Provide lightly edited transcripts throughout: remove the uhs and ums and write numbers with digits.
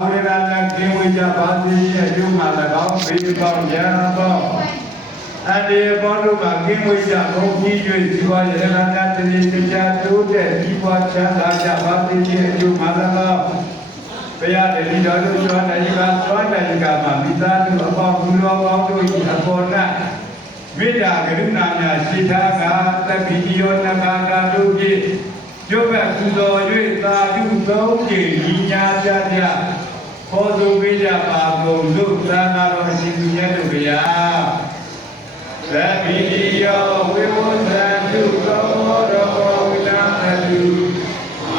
ဝေဒနာကင်းဝေးကြပါစေရဲ့ယုံမှာ၎င်းဘေးပေါင်းရန်သောအတေဘောတို့ကကင်းဝေးကြဘုံကြီး၍ဇီဝရဏများတည်တရားတိုးတဲ့ဒီပွားချမ်းသာကြပါစေရဲ့ယုံမှာ၎င်းဘုရားတည်တော်တို့ကျွမ်းနိုင်ကသွမ်းနိုင်ကမှာမိသားစုအပေါင်းလူတော်ပေါင်းတို့၏အပေါ်၌မေတ္တာကရုဏာများရှိထားကသဗ္ဗိယောနဂါကတို့ဖြင့်ကျုပ်ကကုသိုလ်၍သာဓုသုံးကြိမ်ညီညာကြကြခေါ်ဆိုပေးကြပါကုန်သို့သာနာတော်ရှင်သူမြတ်တို့ဗျာသဗ္ဗိယောဝိဝဇံတုသောတော်ဝိနာတု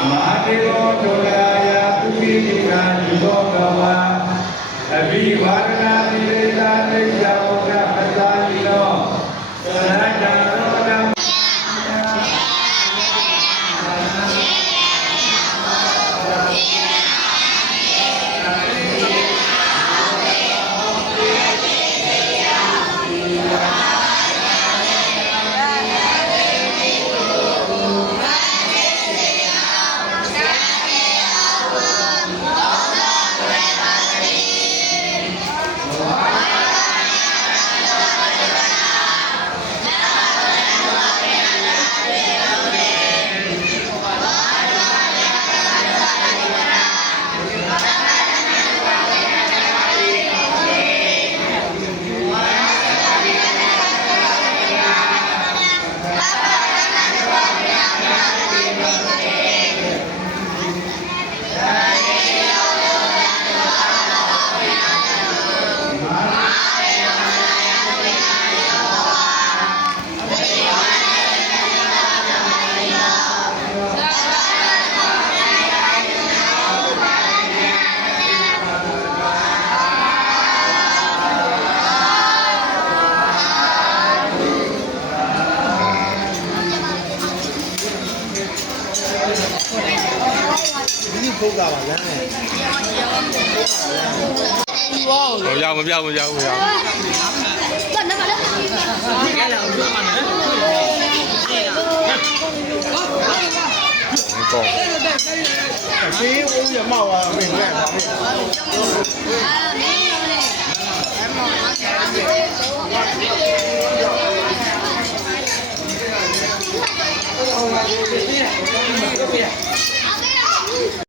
မဟာဒေဝဒုလာယပုရိသီကာဒီဘောကဝါအဘိဝါဒနာတိရေသာတိယဝကပသာတိနောသရတံရောတံထုတ်တာပါဗျာ။ဟိုရောက်မပြောက်မပြောက်ဘူးဗျာ။ဘာနမလဲ။ရလာဦးမှာနော်။ကောင်း။ဒီဦးရမောက်ပါမင်းက။